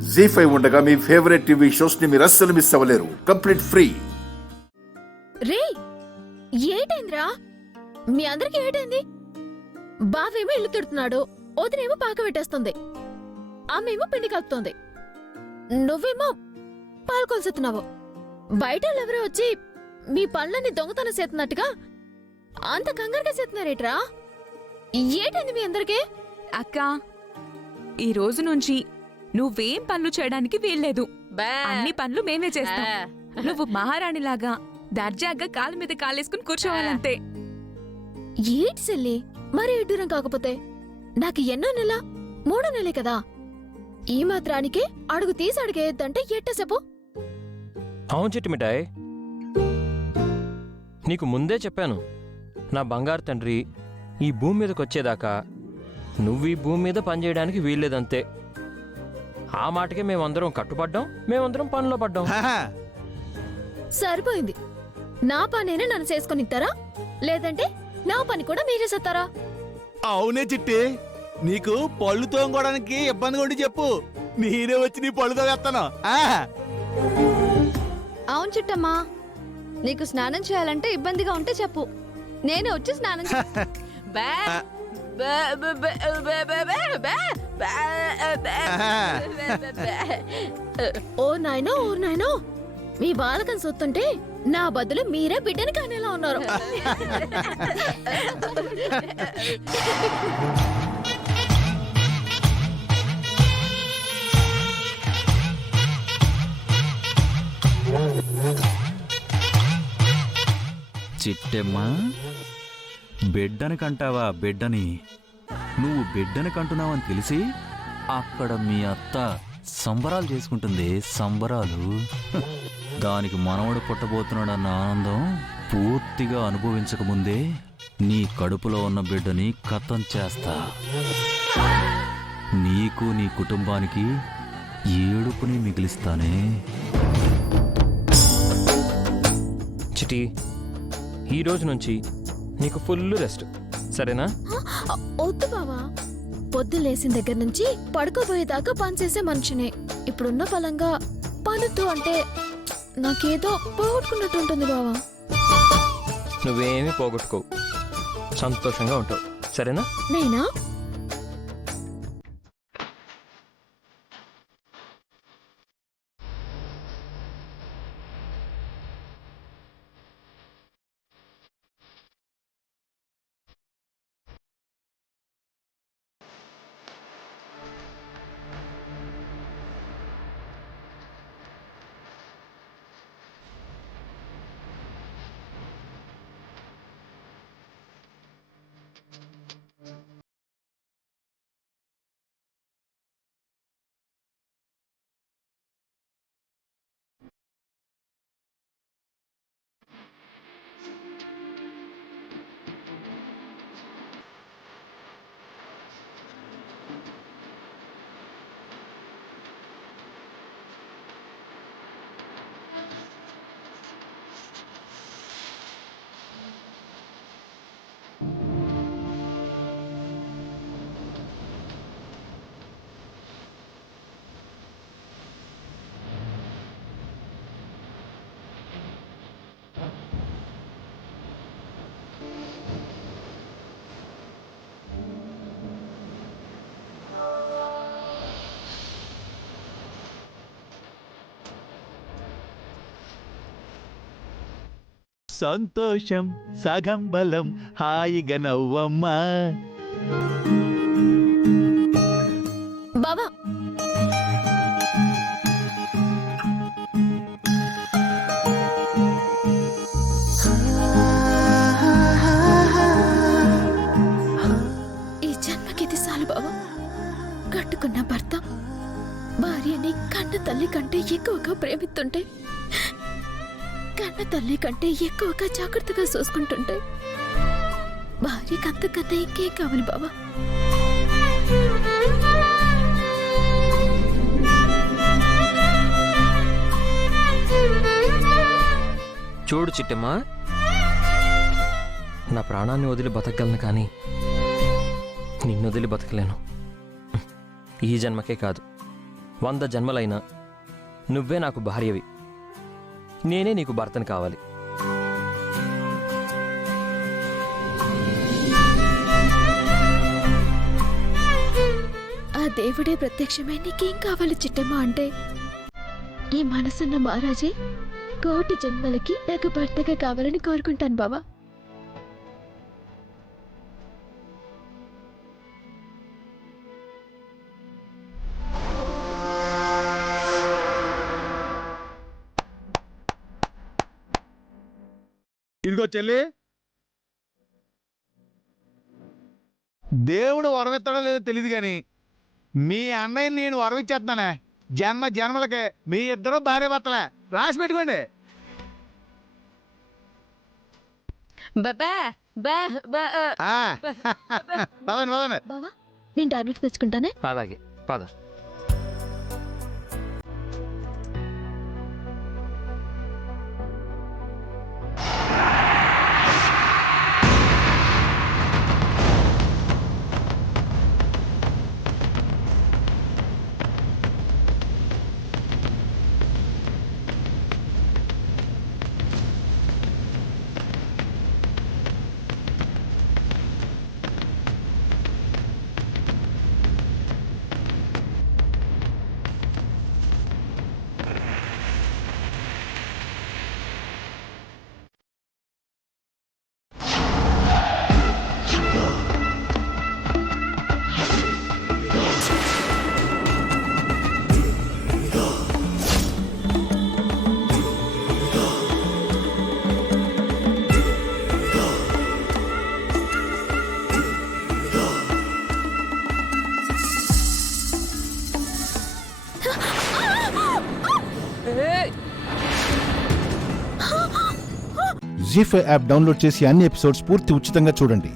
జీ5 ఉండగా మీ favourite TV shows ని మీరు అస్సలు మిస్ అవ్వలేరు. Complete free. రే ఏటైందిరా? మీ అందరికి ఏటైంది? బావేమో ఇల్లు తిడుతున్నాడు, వదినేమో పాక పెట్టేస్తుంది, ఆమెమో పిండి కలుపుతోంది, నువ్వేమో పాలు కొలుస్తున్నావు. బయట ఎవరో వచ్చి మీ పళ్ళని దొంగతనం చేస్తున్నట్టుగా అంత కంగారుగా చేస్తున్నారేట్రా? ఏటైంది మీ అందరికీ? అక్క, ఈ రోజు నుంచి నువ్వేం పనులు చేయడానికి వీల్లేదు. అన్ని పనులు మేమే చేస్తాం. నువ్వు మహారాణిలాగా దర్జాగా కాలు మీద కాలేసుకుని కూర్చోవాలంతే. ఏటి సెల్లి, మరి ఎడ్డూరం కాకపోతే నాకు ఎన్నో నెల? 3 నెలే కదా. ఈ మాత్రానికి అడుగు తీసి అడిగేయొద్దంటే ఎట్టసేపు? అవును చిట్టి మిఠాయ్, నీకు ముందే చెప్పాను, నా బంగారు తండ్రి ఈ భూమి మీదకి వచ్చేదాకా నువ్వు ఈ భూమి మీద పనిచేయడానికి వీల్లేదంతే. ఆ మాటకే మేమందరం కట్టుపడ్డాం, మేమందరం పనిలో పడ్డాం. సరిపోయింది. నా పనేనే నన్ను చేసుకొనిస్తారా, లేదంటే నా పని కూడా మీరే చేస్తారా? అవునే చిట్టి, నీకు పళ్ళు తోముకోవడానికి ఇబ్బందిగా ఉండి చెప్పు, నేనే వచ్చి నీ పళ్ళు తోగేస్తాను. అవును చిట్టమ్మా, నీకు స్నానం చేయాలంటే ఇబ్బందిగా ఉంటే చెప్పు, నేనే వచ్చి స్నానం ఓ నాయనో, మీ బాలకం చూస్తుంటే నా బదులు మీరే బిడ్డని కానేలా ఉన్నారు. చిట్టెమ్మా, బిడ్డని కంటావా? బిడ్డని నువ్వు బిడ్డని కంటున్నావని తెలిసి అక్కడ మీ అత్త సంబరాలు చేసుకుంటుంది. సంబరాలు. దానికి మనవడు పుట్టబోతున్నాడన్న ఆనందం పూర్తిగా అనుభవించకముందే నీ కడుపులో ఉన్న బిడ్డని ఖతం చేస్తా. నీకు నీ కుటుంబానికి ఏడుపుని మిగిలిస్తానే. చిటి, ఈ రోజు నుంచి నీకు ఫుల్ రెస్ట్, సరేనా? వద్దు బావా, పొద్దున్న లేసిన దగ్గర నుంచి పడుకోబోయేదాకా పనిచేసే మనిషినే. ఇప్పుడున్న బలంగా పనుతూ అంటే నాకేదో పోగొట్టుకున్నట్టు ఉంటుంది బావా. నువ్వేమీ పోగొట్టుకోవు, సంతోషంగా ఉంటావు, సరేనా? నేనా? సంతోషం సగం బలం, హాయిగా నవ్వమ్మా. బావా, ఈ జన్మకిది చాలు బావా. కట్టుకున్న భర్త భార్యని కన్న తల్లి కంటే ఎక్కువగా ప్రేమిస్తుంటే, కన్న తల్లి కంటే ఎక్కువగా జాగ్రత్తగా చూసుకుంటుంటే భార్యకి అంతకన్నా ఇంకేం కావాలి బావా? చూడు చిట్టమ్మా, నా ప్రాణాన్ని వదిలి బతకగలను, కానీ నిన్ను వదిలి బతకలేను. ఈ జన్మకే కాదు, 100 జన్మలైనా నువ్వే నాకు భార్యవి, నేనే నీకు భర్తను కావాలి. ఆ దేవుడే ప్రత్యక్షమై నీకేం కావాలి చిట్టమ్మ అంటే ఈ మనసున్న మహారాజే కోటి జన్మలకి నాకు భర్తగా కావాలని కోరుకుంటాను బావా. ఇదిగో చెల్లి, దేవుడు వరమిత్తడం లేదో తెలియదు కానీ మీ అన్నయ్య నేను వరమిచ్చేస్తున్నానే. జన్మ జన్మలకే మీ ఇద్దరు భార్య భర్తలే. రాసి పెట్టుకోండి. పదండి పదండి. బావా నేను టాబ్లెట్స్ తెచ్చుకుంటానే. అలాగే పద. జీ5 యాప్ డౌన్లోడ్ చేసి అన్ని ఎపిసోడ్స్ పూర్తి ఉచితంగా చూడండి.